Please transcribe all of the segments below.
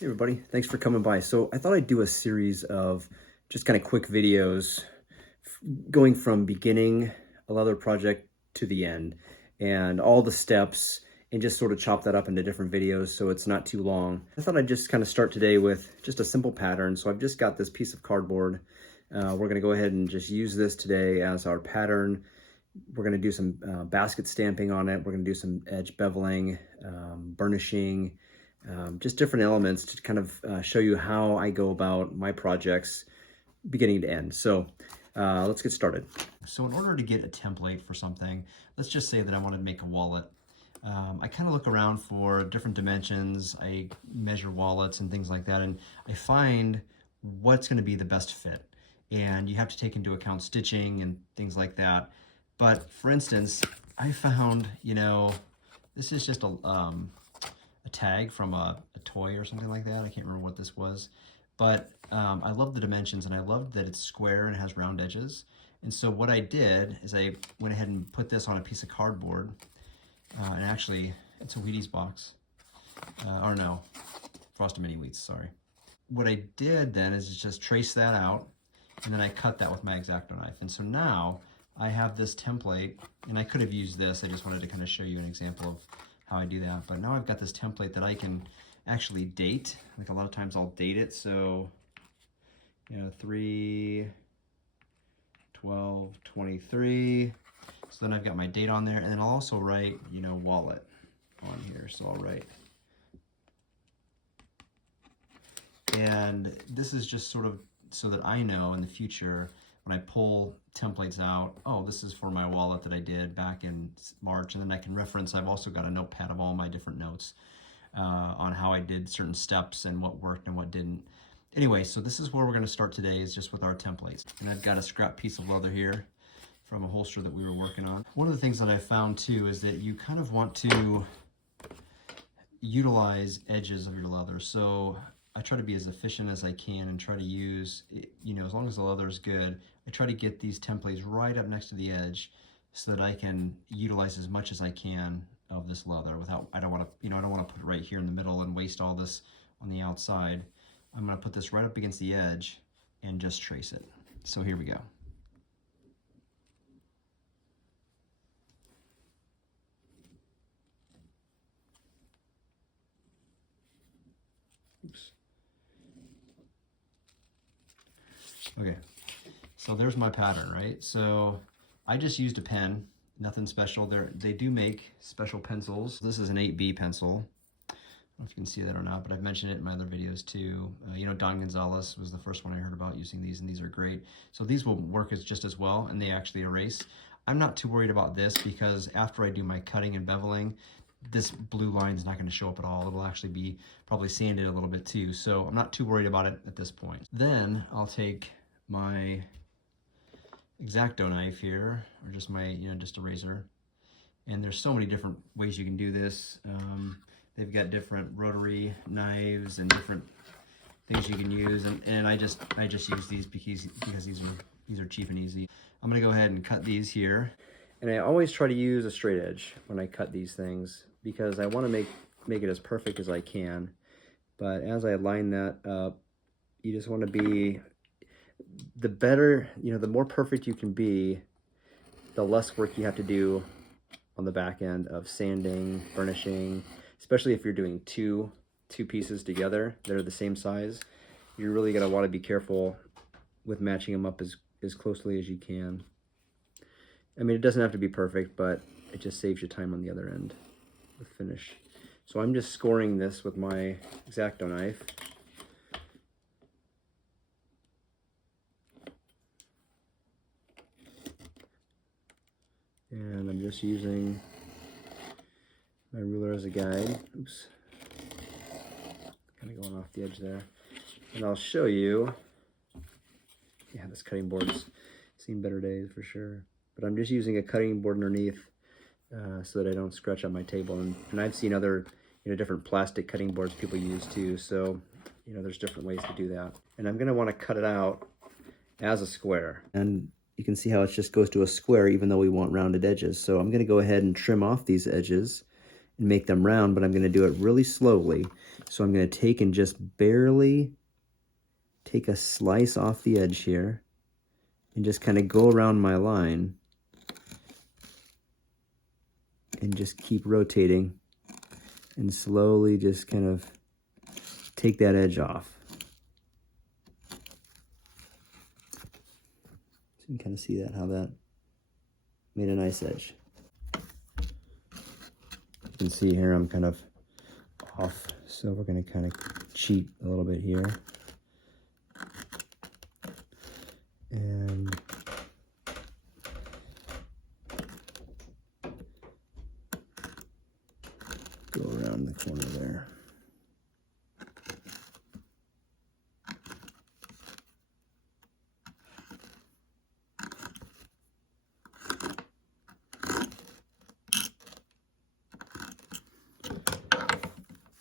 Hey everybody, thanks for coming by. So I thought I'd do a series of just kind of quick videos going from beginning a leather project to the end and all the steps and just sort of chop that up into different videos so it's not too long. I thought I'd just kind of start today with just a simple pattern. So I've just got this piece of cardboard. We're gonna go ahead and just use this today as our pattern. We're gonna do some basket stamping on it. We're gonna do some edge beveling, burnishing, just different elements to kind of show you how I go about my projects beginning to end. So let's get started. So in order to get a template for something, let's just say that I wanted to make a wallet. I kind of look around for different dimensions. I measure wallets and things like that, and I find what's going to be the best fit. And you have to take into account stitching and things like that. But for instance, I found, this is just a tag from a toy or something like that. I can't remember what this was, but I love the dimensions and I loved that it's square and it has round edges. And so what I did is I went ahead and put this on a piece of cardboard, and actually it's a Wheaties box, or no, Frosted Mini Wheats, sorry. What I did then is just trace that out, and then I cut that with my X-Acto knife. And so now I have this template, and I could have used this. I just wanted to kind of show you an example of how I do that. But now I've got this template that I can actually date. Like a lot of times I'll date it. So, 3/12/23. So then I've got my date on there, and then I'll also write, wallet on here. So I'll write. And this is just sort of so that I know in the future when I pull templates out, oh, this is for my wallet that I did back in March, and then I can reference. I've also got a notepad of all my different notes on how I did certain steps and what worked and what didn't. Anyway, so this is where we're going to start today, is just with our templates. And I've got a scrap piece of leather here from a holster that we were working on. One of the things that I found too is that you kind of want to utilize edges of your leather. So I try to be as efficient as I can and try to use, as long as the leather is good, I try to get these templates right up next to the edge so that I can utilize as much as I can of this leather without, I don't want to put it right here in the middle and waste all this on the outside. I'm going to put this right up against the edge and just trace it. So here we go. Oops. Okay, so there's my pattern, right? So I just used a pen, nothing special. They do make special pencils. This is an 8B pencil. I don't know if you can see that or not, but I've mentioned it in my other videos too. Don Gonzalez was the first one I heard about using these, and these are great. So these will work just as well, and they actually erase. I'm not too worried about this because after I do my cutting and beveling, this blue line is not going to show up at all. It'll actually be probably sanded a little bit too. So I'm not too worried about it at this point. Then I'll take my X-Acto knife here, or just my, just a razor. And there's so many different ways you can do this. They've got different rotary knives and different things you can use. And I just use these because these are cheap and easy. I'm gonna go ahead and cut these here. And I always try to use a straight edge when I cut these things because I want to make it as perfect as I can. But as I line that up, you just want to be, the better, the more perfect you can be, the less work you have to do on the back end of sanding, burnishing, especially if you're doing two pieces together that are the same size. You're really going to want to be careful with matching them up as closely as you can. I mean, it doesn't have to be perfect, but it just saves you time on the other end with finish. So I'm just scoring this with my X-Acto knife. And I'm just using my ruler as a guide. Oops. Kind of going off the edge there. And I'll show you. Yeah, this cutting board's seen better days for sure. But I'm just using a cutting board underneath so that I don't scratch on my table. And I've seen other, different plastic cutting boards people use too. So, there's different ways to do that. And I'm going to want to cut it out as a square. And you can see how it just goes to a square even though we want rounded edges. So I'm going to go ahead and trim off these edges and make them round, but I'm going to do it really slowly. So I'm going to take and just barely take a slice off the edge here and just kind of go around my line and just keep rotating and slowly just kind of take that edge off. So you can kind of see that, how that made a nice edge. You can see here I'm kind of off, so we're going to kind of cheat a little bit here. And go around the corner there.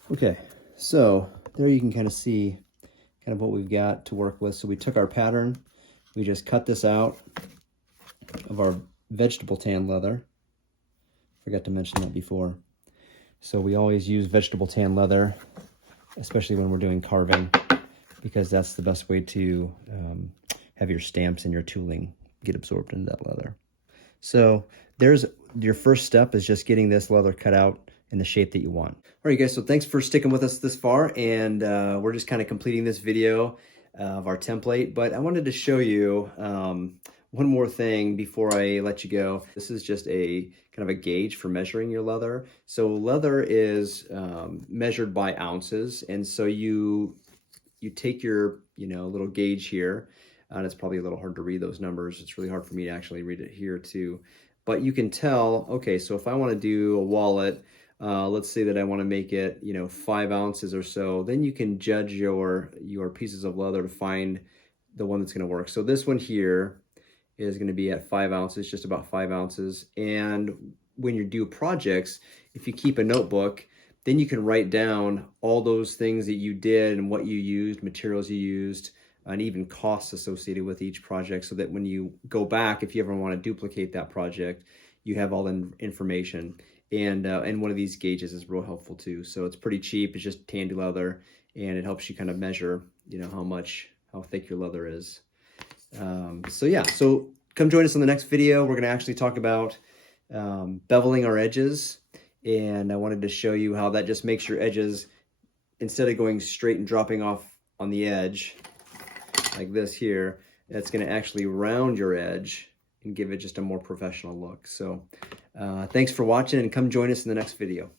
Okay, so there you can kind of see kind of what we've got to work with. So we took our pattern, we just cut this out of our vegetable tan leather. Forgot to mention that before. So we always use vegetable tan leather, especially when we're doing carving, because that's the best way to have your stamps and your tooling get absorbed into that leather. So there's your first step, is just getting this leather cut out in the shape that you want. All right, guys, so thanks for sticking with us this far, and we're just kind of completing this video of our template, but I wanted to show you one more thing before I let you go. This is just a kind of a gauge for measuring your leather. So leather is measured by ounces, and so you take your little gauge here, and it's probably a little hard to read those numbers. It's really hard for me to actually read it here too, but you can tell, okay, so if I want to do a wallet, let's say that I want to make it 5 ounces or so, then you can judge your pieces of leather to find the one that's going to work. So this one here is going to be at 5 ounces, just about 5 ounces. And when you do projects, if you keep a notebook, then you can write down all those things that you did and what you used, materials you used, and even costs associated with each project, so that when you go back, if you ever want to duplicate that project, you have all the information. And one of these gauges is real helpful too. So it's pretty cheap. It's just tandy leather, and it helps you kind of measure, how thick your leather is. So yeah, so come join us on the next video. We're going to actually talk about beveling our edges, and I wanted to show you how that just makes your edges, instead of going straight and dropping off on the edge like this here, that's going to actually round your edge and give it just a more professional look. So thanks for watching, and come join us in the next video.